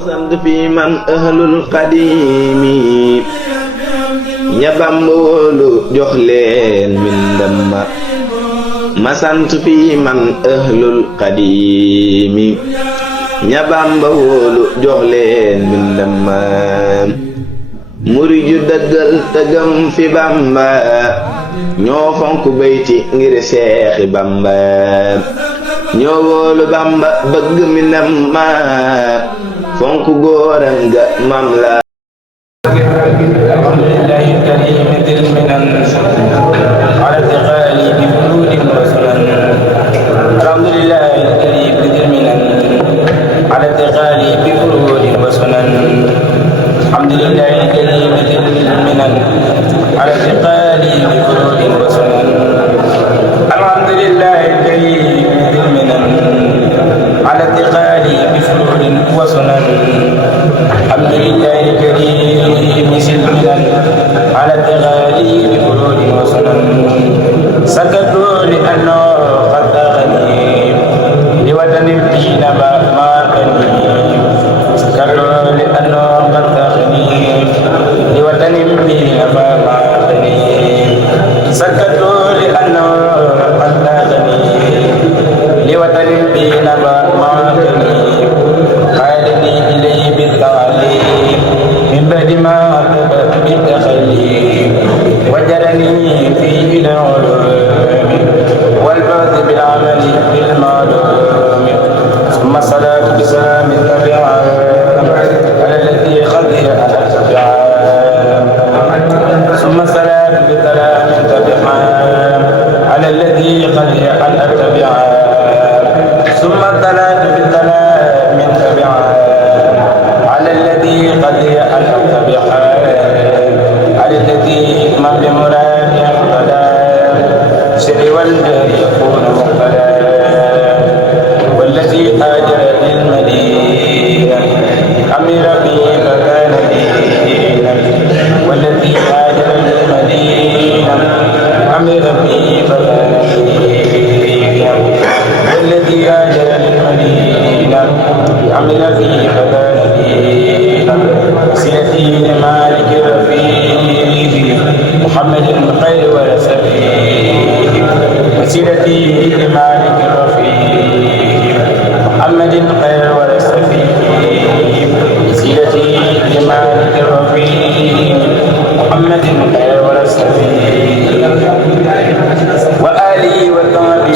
sant fi man ahlul qadimi ña Bamba wóolu jox leen mbindam ma sant fi man ahlul qadimi ña Bamba wóolu jox leen mbindam ma muri ju dëggal tëggam fi Bamba ñoo fonk bayti ngir seexi Bamba ñoo wóolu Bamba bëgg mbindam ma fonk góoram ga mam la alhamdulillahi karim dil minan ala tiqali bi fuludin wa sunan alhamdulillahi karim dil minan ala tiqali bi fuludin wa sunan alhamdulillahi karim dil minan ala tiqali bi fuludin wa sunan alhamdulillahi karim dil minan ala tiqali bi fuludin wa sunan alhamdulillahi karim silminan ala tiqali bi fuludin wa sunan sakatu li anna qad aghni li watanin dina ma sakatu li anna qad aghni li watanin dina ma sakatu li anna qad aghni li watanin dina ma خالدني إليه بالتعليم من بعد ما أطلب بالتخليم وجرني فيه إلى العلوم والبعث بالعمل بالمعلوم ثم الصلاة بسلام تبعا على الذي خذي على تبعا ثم الصلاة بسلام تبعا على الذي خذي على تبعا ثم الصلاة بسلام على الذي قد ألحق بحال على الذي ما بمراد يقتدى سر والجار يكون مقتدى والذي هاجر للمدينة أمر به فكان دينا والذي هاجر للمدينة أمر به فكان دينا والذي هاجر للمدينة عمل فيه فكان دينا سيأتي لمالك رفيق محمد خير ورسفيه وسيلتي لمالك رفيق محمد خير ورسفيه وسيلتي لمالك رفيق محمد خير ورسفيه وآلي وطابي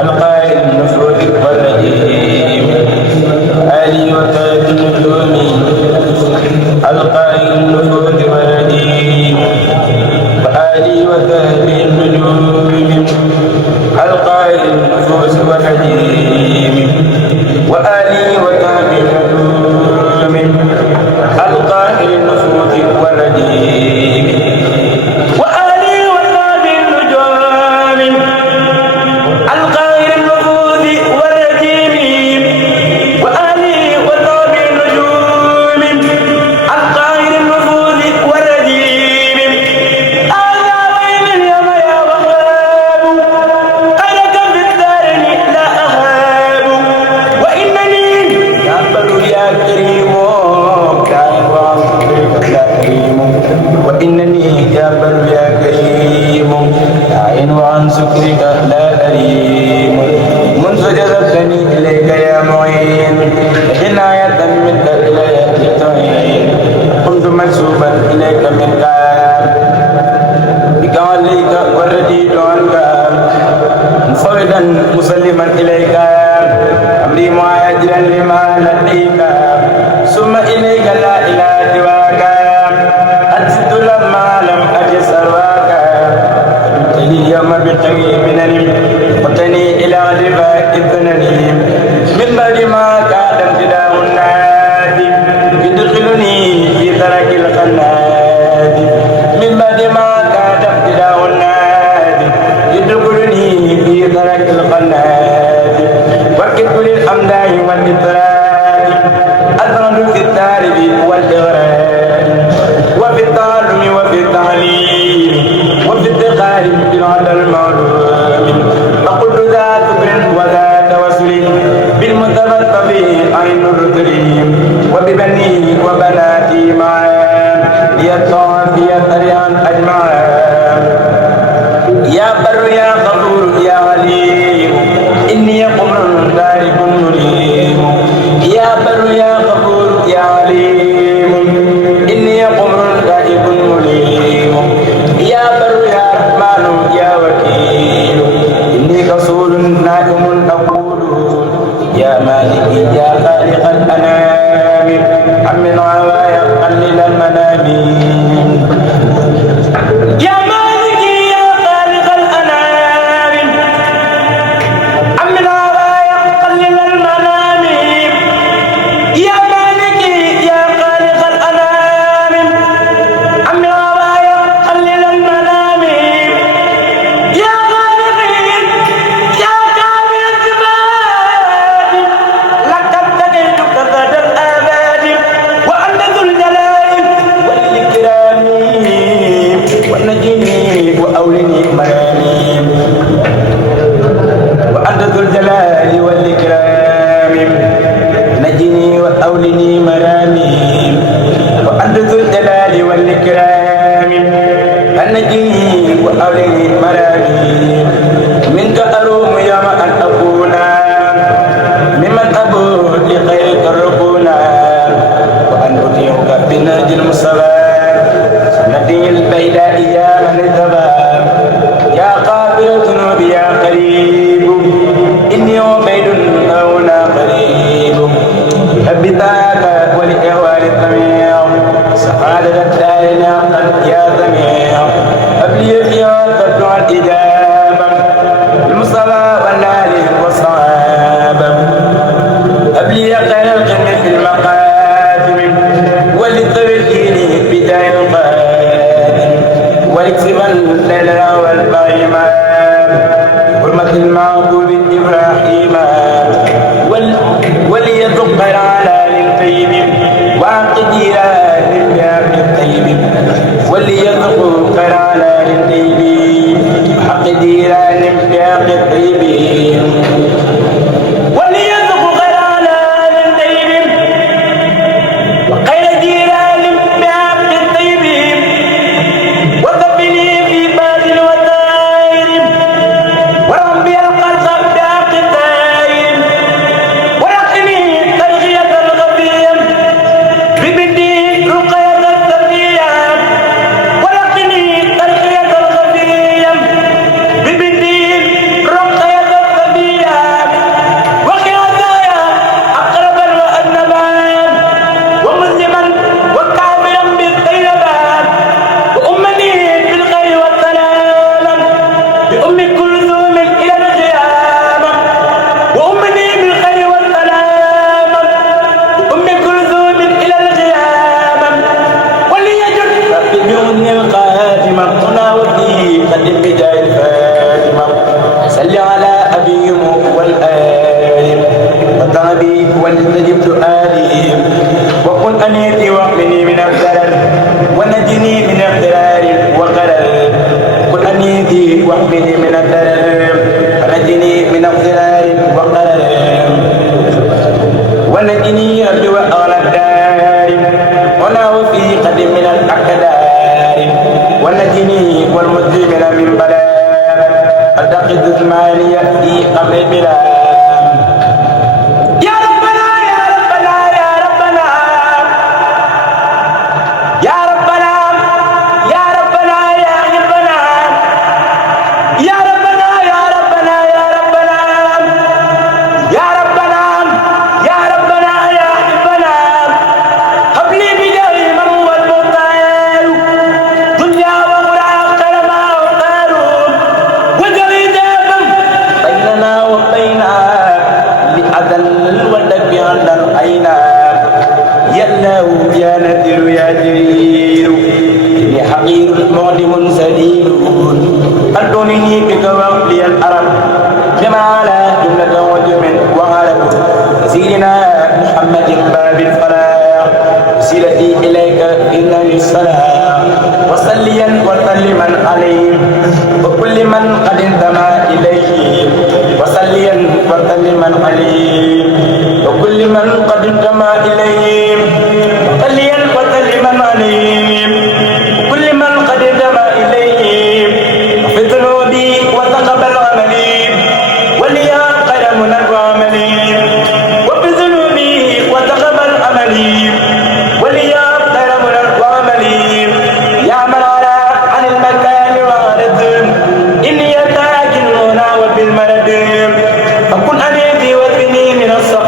القائل النفوذ والرجيم آلي وطابي النجوم القائل النفوذ والرجيم وآلي وطابي النجوم القائل النفوذ والرجيم وآلي وطابي النجوم القائل النفوذ والرجيم وإنني يا مالكي يا خالق الأنام أمن عوايا قلل المنام يا مالكي يا خالق الأنام أمن عوايا قلل المنام يا مالكي يا خالق الأنام أمن عوايا قلل المنام يا خالقي يا كامل الزمان لك ابتغيتك ذات الآباد وأنت ذو الجلال والإكرام ونجني وأولني مرامي وأنت ذو الجلال والإكرام نجني وأولني مرامي وأنت ذو الجلال والإكرام نجني وأولني مرامي منك أروم يوم أن أكون ممن أبود لخيرك الركونا وأن أطيعك بنهج المصطفى سنتي البيداء يا من الذباب يا قابل الذنوب يا قريب إني عبيد هنا قريب بحبك ولإخوان السميع سعادة الدارين يا سميع أبلي يا تدعو الإجابة المصطفى والآل والصحابة أبلي خير الخدم في المقادم ولذوي الدين بداية القادم ولكسبا الليل والبغيما حرمة المعبود إبراهيم وليذق على للطيب وعقد جيران بأمر الطيب وليذق على للطيب وحق جيران بأمر الطيب وليذق على للطيب وخير جيران بأمر الطيب وثبني في باد الوتائر وربي القلب بأمر الطيب ورقني ترغية الغبيم ببدي رقية الثبيم ورقني ترغية الغبيم ببدي رقية الثبيم وخياتايا أقربا وأنبا ومسلما وكافرا بالطيبات وأمني بالخير والسلام بأم كلثوم إلى القيامة وأمني بالخير والسلام بأم كلثوم إلى القيامة وليجد ربي بأذن الخاتمة هنا وفي قدم بداية الفاتمة صل على أبي والآل وطلبي ولتجب سؤالي وقل أنيتي واحمني من الضرر ونجني من اضطرار وغرر قل أنيتي واحمني من الضرر ونجني من اضطرار وغرر ونجني ربي وأغلى الدار هنا وفي قدم من الأقدار ونجني والمسلمين من بلاء أتخذ زماني في قبر البلاد يا ربنا يا ربنا يا ربنا يا ربنا يا ربنا يا ربنا يا ربنا يا ربنا يا ربنا يا ربنا يا ربنا يا ربنا هب لي بجاه من هو المختار دنيا وأخرى خير ما اختاروا وجل جابا بيننا وبين لأذل الودك عند العين يا الله يا نذير يا جرير إني حقير معلم سديد أدوني بك وقلي الأرب كما على جملة وجم وغلب سيدنا محمد باب الفلاح وسيلتي إليك إنني الصلاة وصليا وسلما عليه وكل من قد انتمى إليه وصليا وسلما عليه وكل من قد انتمى إليه وصليا وسلما عليه وكل من قد انتمى إليه وفي ذنوبي وتقبل عملي وليا خير منى وعملي وفي ذنوبي وتقبل عملي وليا خير منى وعملي يا من على عن المكان وارد إني أتاكل هنا وفي المرد فكن أنيتي وفني من الصلاة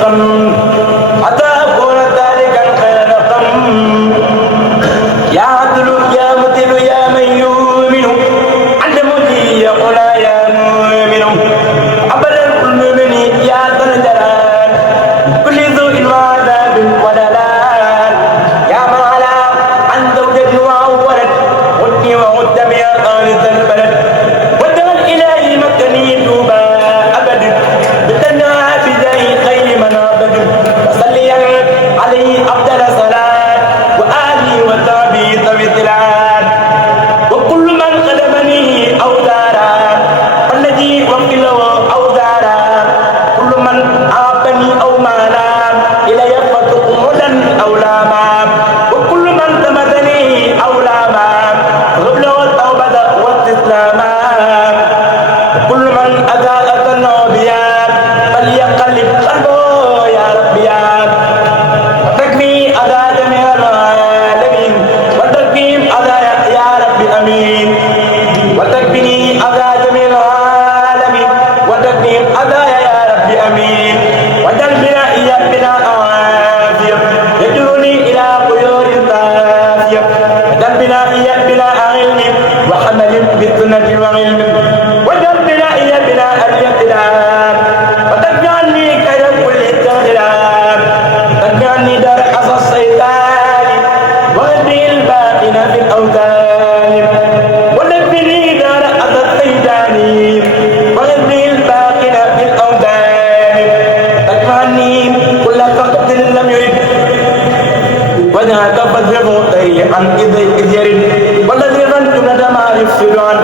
عن إذ يرد والذي ظن جملة ما يفسد عن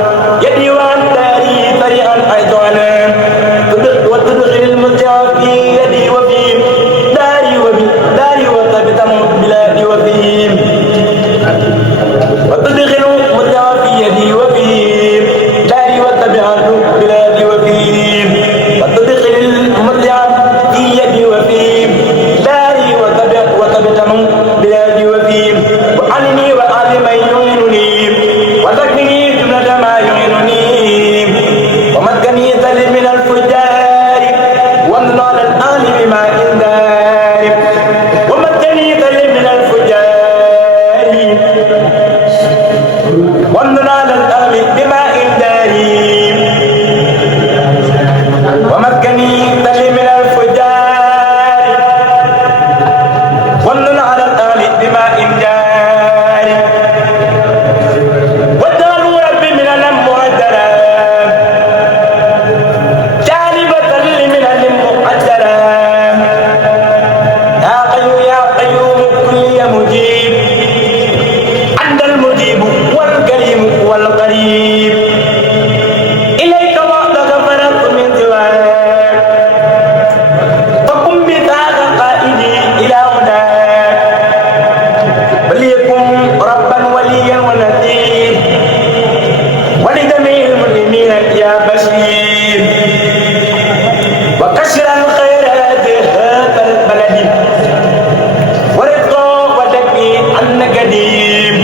يدي وعن داري طريقا حيث أنا وتدخل المتع في يدي وفي داري وثبت بلادي وفي وتدخل المتع في يدي وفي داري وثبت بلادي وفي وتدخل المتع في يدي وفي داري وثبت بلادي وفي وعنني وعن من يعينني وذكرني جملة ما يعينني ومكني ذل من الفجار وامن على الآل بما إنذار ومكني ذل من الفجار وامن على الآل بما إنذار ومكني ذل من الفجار وامن على الآل بما إنذار وادعوا ربي من المعدلة جانبة من المعدلة يا قيوم كل مجيب عند المجيب والكريم والقريب إليك وحدك فرغت من سواك فقم بذاك قائدي إلى هداك وليكن ربا وليا ونذير ولجميع المسلمين يا بشير وكشر الخيرات هذا البلد ورزقا وتكفي عنك ديم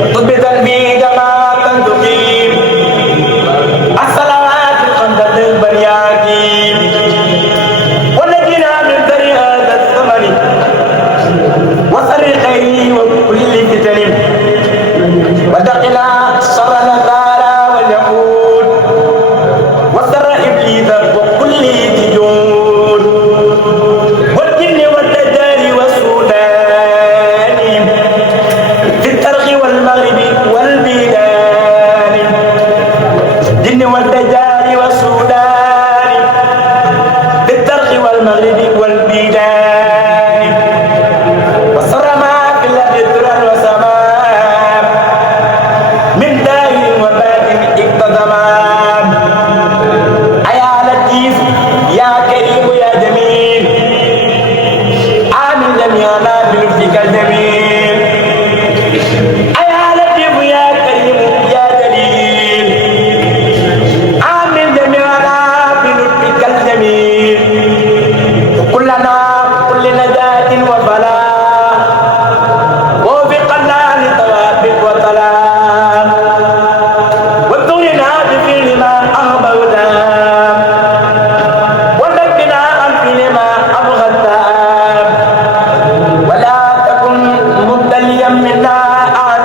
وتثبتا به جماعة تقيم الصلوات الخمسة البريات ونجنا من ذري هذا الثمن وسر خيره وكل فتن وتقنا شر النصارى واليهود وسر ابليس وكل سجود والجن والدجال والسودان في الترق والمغرب والبلاد الجن والدجال والسودان في الترق والمغرب والبلاد وسر ما في الأرض ذرا وسماء من داهر وباطن اقتضما يا لطيف يا كريم يا جميل آمن جميعنا بلطفك الجميل يا لطيف يا كريم يا جليل آمن جميعنا بلطفك الجميل وكلنا كل نجاة وفلاح ووفقنا لثوابك وطلاق واتقنا بفعل ما أحببنا ونجنا عن فعل ما أبغضنا ولا تكن مبتليا منا أحد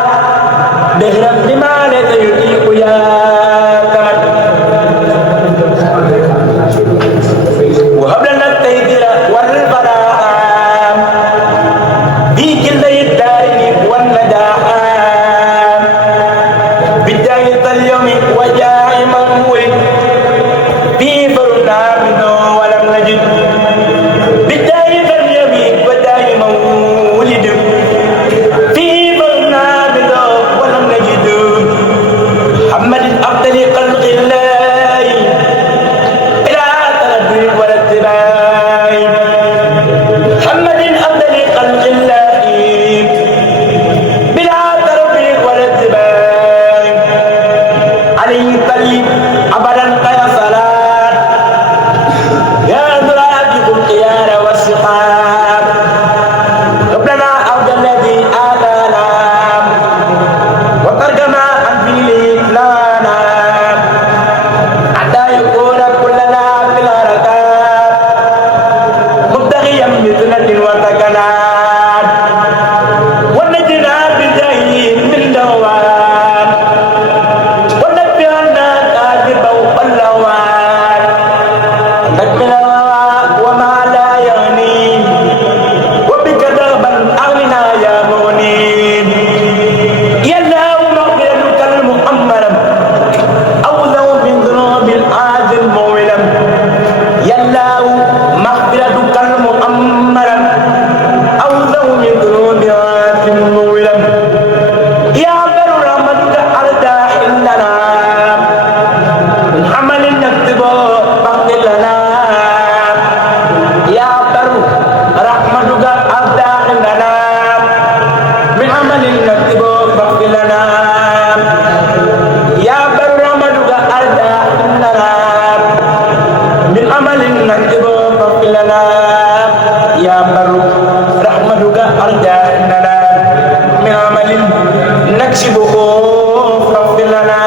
دهرا بما ليس يطيق يا ثمن وهب لنا التيسير والفلاح بر رحمتك أرجى لنا من عمل نكسبه فاغفر لنا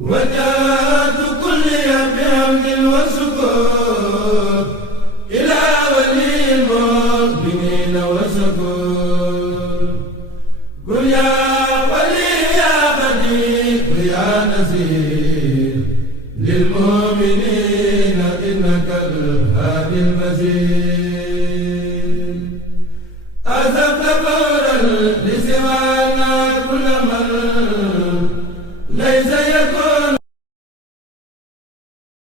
وجاءت كل بحمد وشكر إلى ولي المؤمنين وشكر قل يا ولي يا بديع يا نذير للمؤمنين إنك الهادي البشير أذبت فورا لسوانا كل من ليس يكون